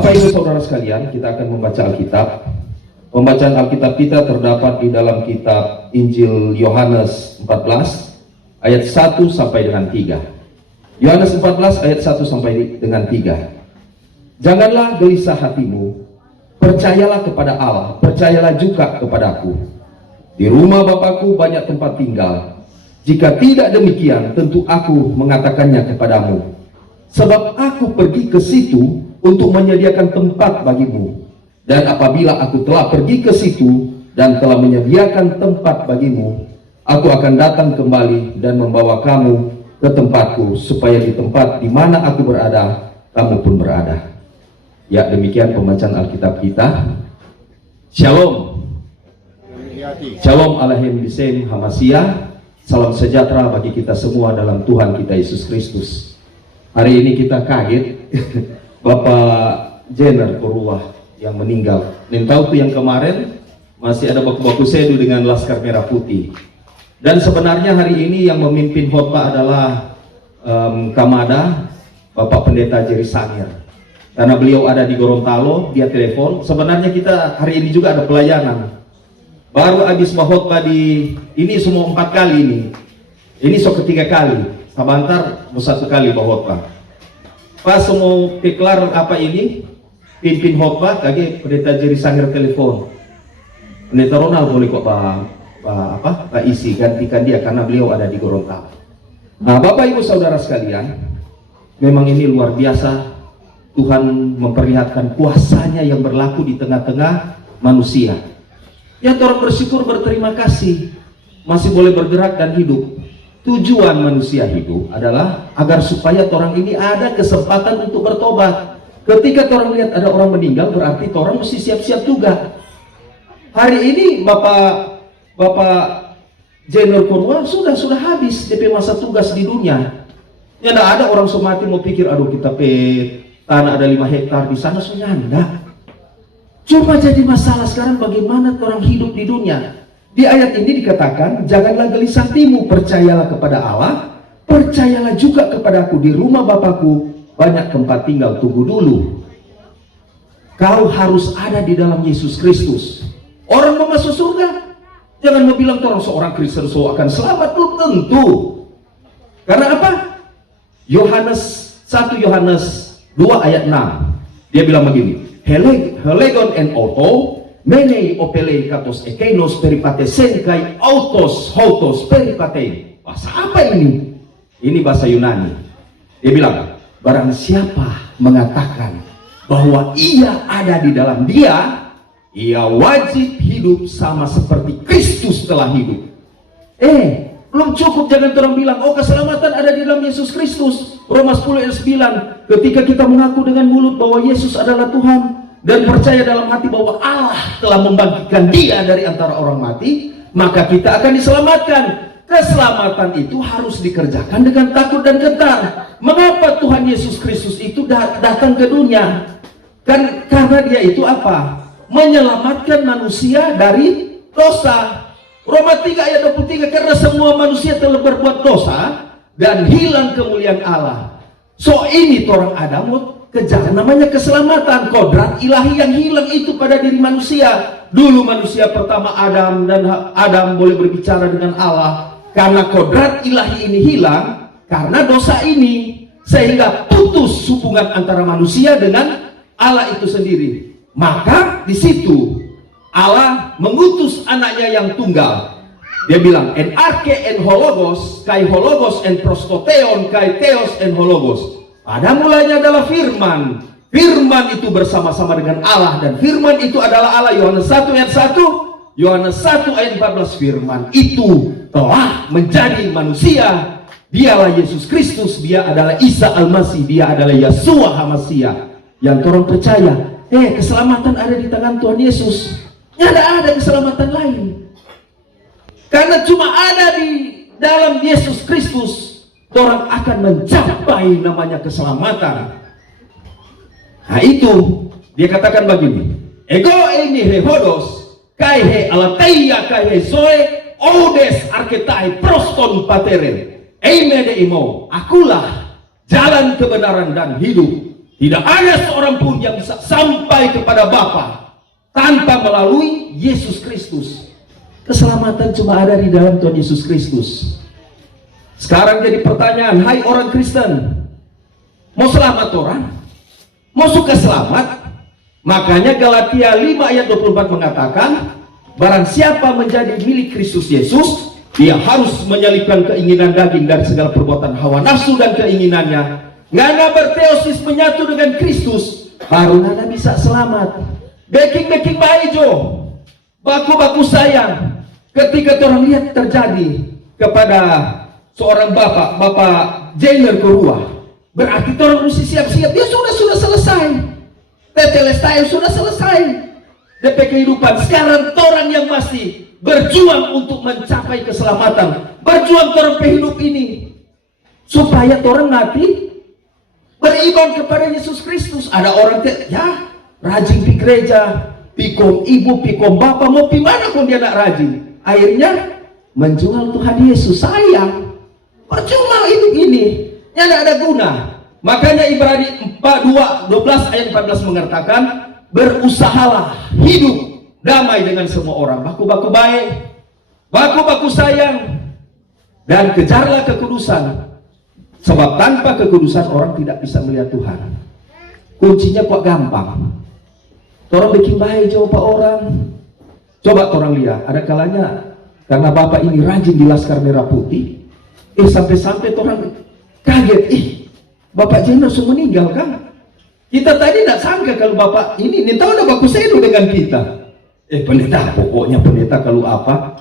Bapak Ibu Saudara sekalian, kita akan membaca Alkitab. Pembacaan Alkitab kita terdapat di dalam kitab Injil Yohanes 14 ayat 1 sampai dengan 3. Yohanes 14 ayat 1 sampai dengan 3. Janganlah gelisah hatimu, percayalah kepada Allah, percayalah juga kepadaku. Di rumah Bapakku banyak tempat tinggal. Jika tidak demikian, tentu aku mengatakannya kepadamu. Sebab aku pergi ke situ untuk menyediakan tempat bagimu. Dan apabila aku telah pergi ke situ dan telah menyediakan tempat bagimu, aku akan datang kembali dan membawa kamu ke tempatku, supaya di tempat di mana aku berada, kamu pun berada. Ya, demikian pembacaan Alkitab kita. Shalom. Shalom Alaikum Bisem Hamasia. Salam sejahtera bagi kita semua dalam Tuhan kita Yesus Kristus. Hari ini kita kaget Bapak Jenner Koruah yang meninggal. Dan tahu tuh yang kemarin masih ada baku-baku sedu dengan Laskar Merah Putih. Dan sebenarnya hari ini yang memimpin khotbah adalah Kamada, Bapak Pendeta Jerry Sangir. Karena beliau ada di Gorontalo, dia telepon. Sebenarnya kita hari ini juga ada pelayanan. Baru habis khotbah di ini semua 4 kali ini. Ini ketiga kali. Sabantar mau 1 kali khotbah. Pas mau deklar apa ini, pimpin khotbah, kaki Pendeta Jerry Sangir telepon. Pendeta Ronald boleh kok Pak isi gantikan dia karena beliau ada di Gorontalo. Nah, Bapak Ibu Saudara sekalian, memang ini luar biasa. Tuhan memperlihatkan kuasanya yang berlaku di tengah-tengah manusia. Ya, orang bersyukur, berterima kasih masih boleh bergerak dan hidup. Tujuan manusia hidup adalah agar supaya orang ini ada kesempatan untuk bertobat. Ketika orang lihat ada orang meninggal, berarti orang mesti siap-siap juga. Hari ini Bapak Jenner Koruah sudah habis DP masa tugas di dunia. Ya, tidak ada orang semati mau pikir, aduh kita tanah ada 5 hektar di sana, sudah enggak. Cuma jadi masalah sekarang bagaimana orang hidup di dunia. Di ayat ini dikatakan, janganlah gelisah hatimu, percayalah kepada Allah, percayalah juga kepadaku. Di rumah Bapakku banyak tempat tinggal, tunggu dulu. Kau harus ada di dalam Yesus Kristus. Orang mau masuk surga, jangan mau bilang orang seorang Kristen akan selamat, belum tentu. Karena apa? 1 Yohanes 2 ayat 6, dia bilang begini, Helegon en auto mene opele katos ekeinos peripate senkai autos hautos peripate. Bahasa apa ini? Ini bahasa Yunani. Dia bilang, barang siapa mengatakan bahwa ia ada di dalam dia, ia wajib hidup sama seperti Kristus telah hidup. Belum cukup, jangan orang bilang, oh keselamatan ada di dalam Yesus Kristus. Roma 10 ayat 9, ketika kita mengaku dengan mulut bahwa Yesus adalah Tuhan dan percaya dalam hati bahwa Allah telah membangkitkan dia dari antara orang mati, maka kita akan diselamatkan. Keselamatan itu harus dikerjakan dengan takut dan gentar. Mengapa Tuhan Yesus Kristus itu datang ke dunia? Karena dia itu apa? Menyelamatkan manusia dari dosa. Roma 3 ayat 23, karena semua manusia telah berbuat dosa dan hilang kemuliaan Allah. So ini orang Adam kejar namanya keselamatan, kodrat ilahi yang hilang itu pada diri manusia. Dulu manusia pertama Adam, dan Adam boleh berbicara dengan Allah karena kodrat ilahi ini hilang karena dosa ini, sehingga putus hubungan antara manusia dengan Allah itu sendiri. Maka di situ Allah mengutus anaknya yang tunggal. Dia bilang, en arche en hologos, kai hologos en prostoteon, kai theos en hologos. Pada mulanya adalah firman. Firman itu bersama-sama dengan Allah, dan firman itu adalah Allah. Yohanes 1 ayat 1, Yohanes 1 ayat 14, firman itu telah menjadi manusia. Dialah Yesus Kristus, dia adalah Isa Al-Masih, dia adalah Yeshua HaMasiah. Yang orang percaya, keselamatan ada di tangan Tuhan Yesus. Tidak ada keselamatan lain. Karena cuma ada di dalam Yesus Kristus, orang akan mencapai namanya keselamatan. Nah itu, dia katakan begini, ego ini rehodos, kai he alateia kai he zoe, odes arketai proston pateren, eimede imo, akulah jalan kebenaran dan hidup. Tidak ada seorang pun yang bisa sampai kepada Bapa tanpa melalui Yesus Kristus. Keselamatan cuma ada di dalam Tuhan Yesus Kristus. Sekarang jadi pertanyaan, hai orang Kristen, mau selamat orang? Mau suka selamat? Makanya Galatia 5 ayat 24 mengatakan, barang siapa menjadi milik Kristus Yesus, dia harus menyalipkan keinginan daging dan segala perbuatan hawa nafsu dan keinginannya. Ngana berteosis menyatu dengan Kristus, baru ngana bisa selamat. Baking baik jo, baku sayang. Ketika orang lihat terjadi kepada seorang bapak jailer ke rumah, berarti orang mesti siap-siap. Dia sudah selesai. Tetelestai sudah selesai. DP kehidupan. Sekarang orang yang masih berjuang untuk mencapai keselamatan, berjuang orang hidup ini, supaya orang mati beriman kepada Yesus Kristus. Ada orang ya rajin di gereja, pikom ibu, pikom bapak, mau gimana pun dia nak rajin. Akhirnya menjual Tuhan Yesus. Sayang, percuma hidup ini, yang tidak ada guna. Makanya Ibrani 12 ayat 14 mengatakan, berusahalah hidup damai dengan semua orang, baku-baku baik, baku-baku sayang, dan kejarlah kekudusan. Sebab tanpa kekudusan orang tidak bisa melihat Tuhan. Kuncinya kok gampang. Orang bikin baik jawab orang. Coba orang lihat, ada kalanya karena bapak ini rajin di Laskar Merah Putih, sampai-sampai orang kaget, bapak jenderal sudah meninggal kan? Kita tadi tidak sangka kalau bapak ini tahu udah baku sedo dengan kita. Pendeta, pokoknya pendeta kalau apa,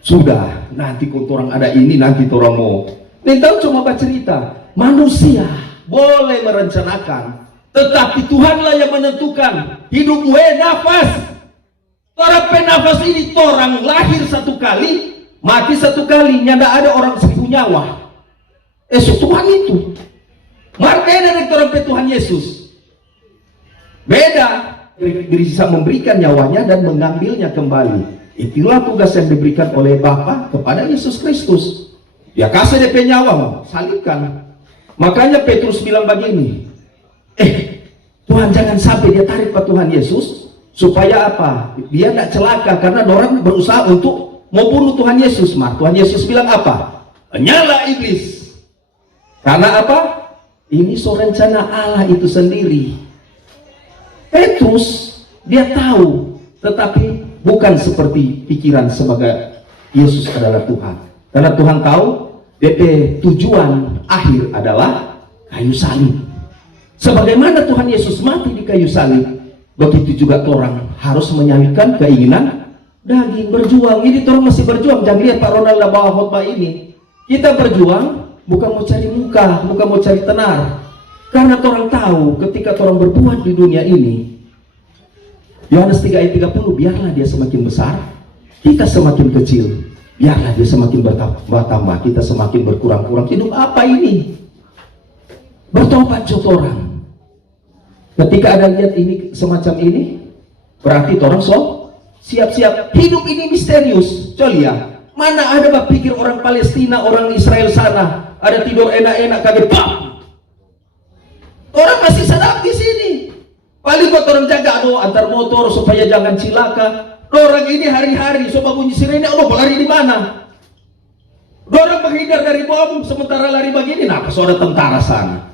sudah nanti kalau orang ada ini, nanti orang mau. Tahu cuma bercerita. Manusia boleh merencanakan, tetapi Tuhanlah yang menentukan. Hidup nafas. Orang penafas ini orang lahir satu kali, mati satu kali. Tidak ada orang 1000 nyawa. Tuhan itu berbeda dengan orang Tuhan Yesus. Beda. Bisa memberikan nyawanya dan mengambilnya kembali. Itulah tugas yang diberikan oleh Bapa kepada Yesus Kristus. Ya kasih DP nyawa, salibkan. Makanya Petrus bilang begini, Tuhan jangan sampai dia tarik ke Tuhan Yesus, supaya apa? Dia tidak celaka, karena orang berusaha untuk mau bunuh Tuhan Yesus. Tuhan Yesus bilang apa? Nyala iblis. Karena apa? Ini so rencana Allah itu sendiri. Petrus dia tahu, tetapi bukan seperti pikiran sebagai Yesus adalah Tuhan. Karena Tuhan tahu DP tujuan akhir adalah kayu salib. Sebagaimana Tuhan Yesus mati di kayu salib, begitu juga orang harus menyalibkan keinginan daging, berjuang. Ini orang masih berjuang. Jangan lihat Pak Ronald bawa khotbah ini. Kita berjuang bukan mau cari muka, bukan mau cari tenar. Karena orang tahu ketika orang berbuat di dunia ini, Yohanes 3 ayat 30, biarlah dia semakin besar, kita semakin kecil. Biarlah dia semakin bertambah, kita semakin berkurang-kurang. Hidup apa ini? Bertobat orang. Ketika ada lihat ini semacam ini, berarti orang siap-siap. Hidup ini misterius. Coba lihat, mana ada pikir orang Palestina, orang Israel sana, ada tidur enak-enak kaget, bam! Orang masih sedap di sini. Paling buat orang jaga antar motor supaya jangan cilaka. Orang ini hari-hari coba bunyi sirene, lari di mana? Orang menghindar dari bom, sementara lari begini. Nah, saudara tentara sana.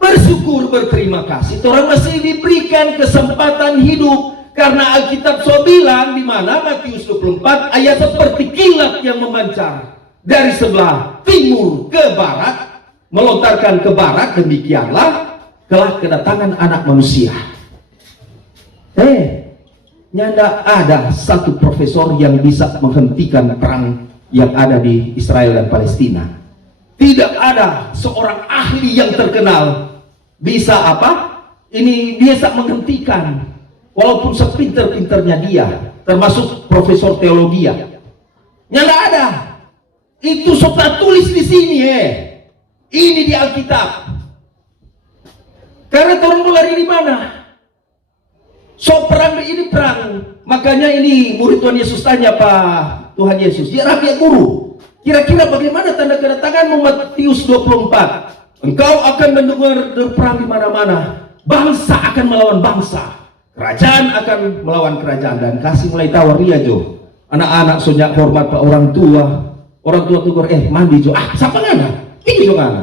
Bersyukur, berterima kasih. Orang masih diberikan kesempatan hidup. Karena Alkitab so bilang di mana Matius 24 ayat seperti kilat yang memancar dari sebelah timur ke barat, melontarkan ke barat, demikianlah kelak kedatangan Anak Manusia. Nyanda ada satu profesor yang bisa menghentikan perang yang ada di Israel dan Palestina. Tidak ada seorang ahli yang terkenal bisa apa? Ini bisa menghentikan, walaupun sepinter-pinternya dia, termasuk profesor teologi. Nyanda ada. Itu sudah tulis di sini, Ini di Alkitab. Karena orang mau lari di mana? So perang ini perang. Makanya ini murid Tuhan Yesus tanya Pak Tuhan Yesus, ya Rabi ya Guru, kira-kira bagaimana tanda kedatanganmu? Matius 24. Engkau akan mendengar perang di mana-mana. Bangsa akan melawan bangsa. Kerajaan akan melawan kerajaan. Dan kasih mulai tawar dia jo. Anak-anak sejak hormat pak orang tua. Orang tua tugur, mandi jo. Siapa ngana? Ini jo ngana.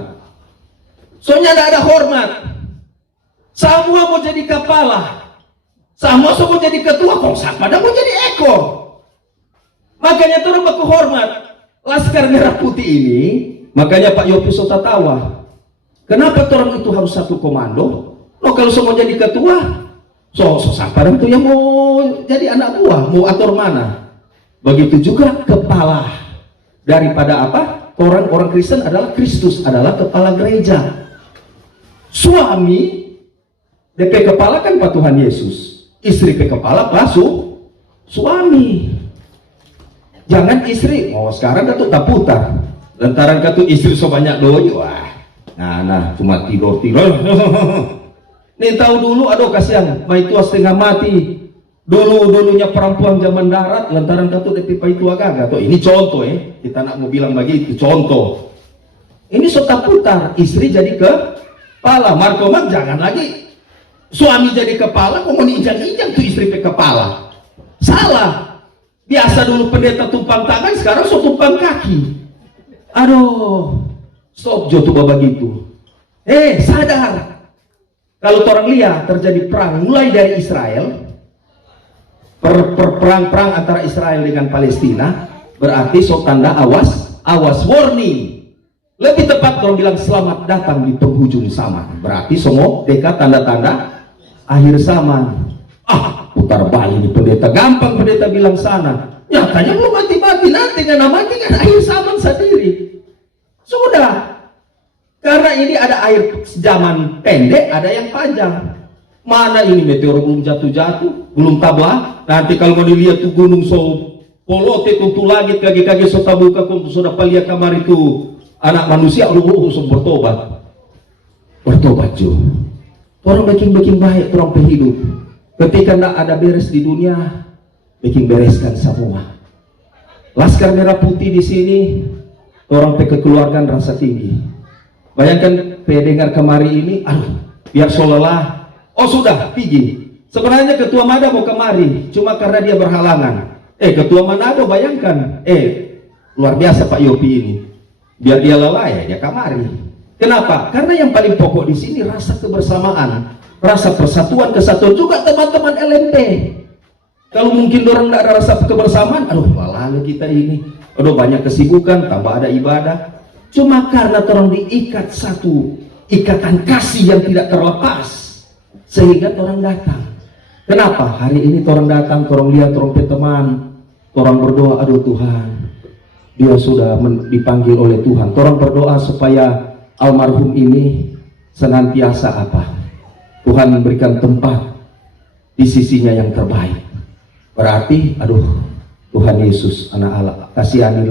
Soalnya tidak ada hormat. Semua mau jadi kepala. Semua mau jadi ketua. Kok siapa dah mau jadi ekor? Makanya turun baku hormat. Laskar Merah Putih ini. Makanya Pak Yopi Sota tawa. Kenapa orang itu harus satu komando? Kalau semua jadi ketua, so siapa itu yang mau jadi anak buah, mau atur mana? Begitu juga kepala. Daripada apa? Orang Kristen adalah Kristus, adalah kepala gereja. Suami DP kepala kan Pak Tuhan Yesus. Istri ke kepala pasu suami. Jangan istri, sekarang katu tak putar. Lantaran katu istri so banyak doi, wah. Nah, cuma tidur. Nih tahu dulu, aduh kasihan, mai tua setengah mati. Dulunya perempuan zaman darat, lantaran katu DP itu agak. Ini contoh kita nak mau bilang begitu, contoh. Ini so tak putar, istri jadi kepala. Marco jangan lagi suami jadi kepala, kok mau diinjak-injak tuh istri ke kepala. Salah. Biasa dulu pendeta tumpang tangan, sekarang so tumpang kaki. Aduh, stop jo tuh begitu. Sadar. Kalau orang lihat terjadi perang mulai dari Israel, perang antara Israel dengan Palestina, berarti so tanda awas warning. Lebih tepat orang bilang selamat datang di penghujung zaman. Berarti semua dekat tanda-tanda akhir zaman. Putar balik nih pendeta, gampang pendeta bilang sana. Ya tanya belum mati-mati, nanti kan akhir zaman sendiri. Sudah. Karena ini ada air zaman pendek, ada yang panjang. Mana ini meteor belum jatuh-jatuh, belum tabah. Nanti kalau mau dilihat tuh gunung so polote kuntu langit kaki-kaki so tabuka kuntu sudah palia kamar itu. Anak manusia langsung bertobat jo. Orang bikin baik, orang berhidup. Ketika tidak ada beres di dunia, bikin bereskan semua. Laskar Merah Putih di sini, orang kekeluargaan rasa tinggi. Bayangkan pendengar kemari ini, biar so lelah. Sudah, pergi. Sebenarnya ketua Mada mau kemari, cuma karena dia berhalangan. Ketua Manado bayangkan, luar biasa Pak Yopi ini. Biar dia lelah ya dia kamari. Kenapa? Karena yang paling pokok di sini rasa kebersamaan, rasa persatuan, kesatuan juga teman-teman LMP. Kalau mungkin orang tidak ada rasa kebersamaan, lelah kita ini. Banyak kesibukan, tambah ada ibadah. Cuma karena orang diikat satu ikatan kasih yang tidak terlepas, sehingga orang datang. Kenapa? Hari ini orang datang, orang lihat, orang teman, orang berdoa, Tuhan. Dia sudah dipanggil oleh Tuhan. Orang berdoa supaya almarhum ini senantiasa Tuhan memberikan tempat di sisinya yang terbaik. Berarti, Tuhan Yesus, anak Allah,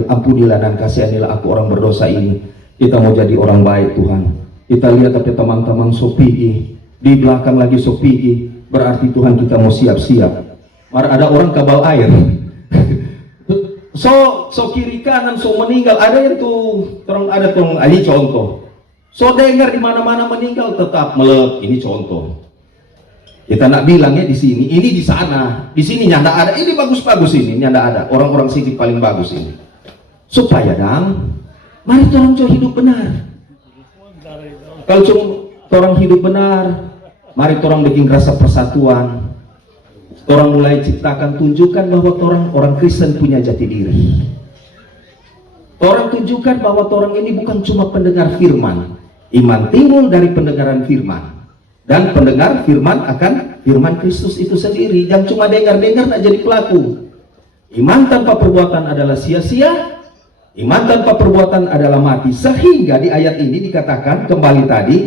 ampunilah dan kasihanilah aku orang berdosa ini. Kita mau jadi orang baik Tuhan. Kita lihat tapi teman-teman Sopi di belakang lagi Sopi, berarti Tuhan kita mau siap-siap. Ada orang kabal air. So kiri kanan so meninggal, ada yang tuh ini contoh. So dengar di mana-mana meninggal tetap melep, ini contoh. Kita nak bilang di sini, ini di sana, di sini nyanda ada, ini bagus-bagus ini nyanda ada. Orang-orang sini paling bagus ini. Supaya mari orang coba hidup benar. Kalau orang hidup benar, mari orang bikin rasa persatuan. Orang mulai ciptakan, tunjukkan bahwa orang Kristen punya jati diri. Orang tunjukkan bahwa orang ini bukan cuma pendengar firman. Iman timbul dari pendengaran firman. Dan pendengar firman akan firman Kristus itu sendiri. Jangan cuma dengar-dengar nak jadi pelaku. Iman tanpa perbuatan adalah sia-sia. Iman tanpa perbuatan adalah mati. Sehingga di ayat ini dikatakan kembali tadi,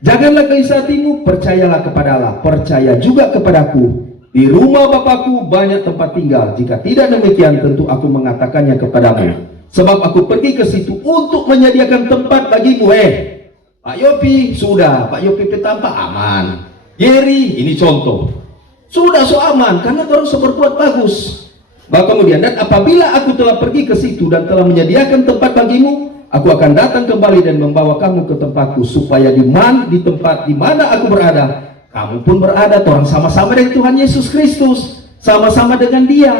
janganlah gelisah hatimu, percayalah kepada Allah, percaya juga kepadaku. Di rumah Bapakku banyak tempat tinggal. Jika tidak demikian, tentu aku mengatakannya kepadamu. Sebab aku pergi ke situ untuk menyediakan tempat bagimu. Pak Yopi sudah, Pak Yopi Petampa aman. Yeri ini contoh. Sudah so aman karena orang berbuat bagus. Kemudian, dan apabila aku telah pergi ke situ dan telah menyediakan tempat bagimu, Aku akan datang kembali dan membawa kamu ke tempatku, supaya di tempat di mana aku berada, kamu pun berada. Orang sama-sama dengan Tuhan Yesus Kristus, sama-sama dengan Dia.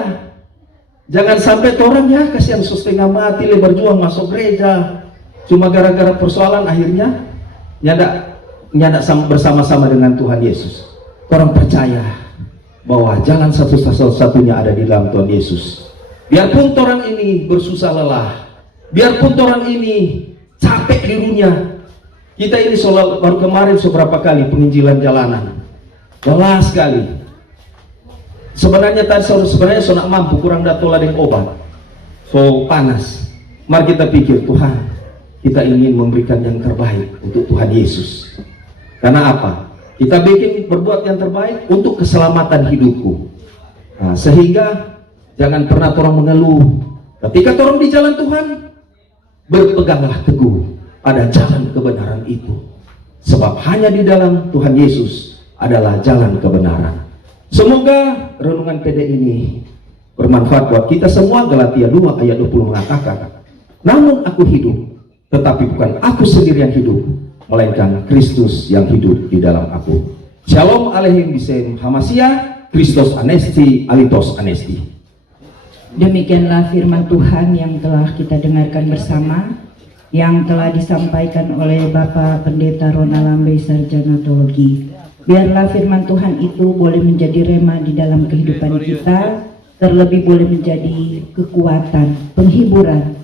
Jangan sampai orang ya kasihan setengah mati berjuang masuk gereja, cuma gara-gara persoalan akhirnya nyadak bersama-sama dengan Tuhan Yesus. Orang percaya bahwa jalan satu-satunya ada di dalam Tuhan Yesus. Biarpun orang ini bersusah lelah, biarpun orang ini capek di dunia. Kita ini baru kemarin seberapa kali penginjilan jalanan, lelah sekali. Sebenarnya so nak mampu, kurang datola dengan obat, so panas. Mari kita pikir, Tuhan, kita ingin memberikan yang terbaik untuk Tuhan Yesus. Karena apa? Kita berbuat yang terbaik untuk keselamatan hidupku. Nah, sehingga jangan pernah orang mengeluh. Ketika orang di jalan Tuhan, berpeganglah teguh pada jalan kebenaran itu. Sebab hanya di dalam Tuhan Yesus adalah jalan kebenaran. Semoga renungan PD ini bermanfaat buat kita semua. Galatia 2 ayat 20 mengatakan, namun aku hidup, tetapi bukan aku sendiri yang hidup, melainkan Kristus yang hidup di dalam aku. Shalom Aleichem Bisem Hamasia, Kristus Anesti, Alitos Anesti. Demikianlah firman Tuhan yang telah kita dengarkan bersama, yang telah disampaikan oleh Bapak Pendeta Ronald Lambe, Sarjana Teologi. Biarlah firman Tuhan itu boleh menjadi rema di dalam kehidupan kita, terlebih boleh menjadi kekuatan, penghiburan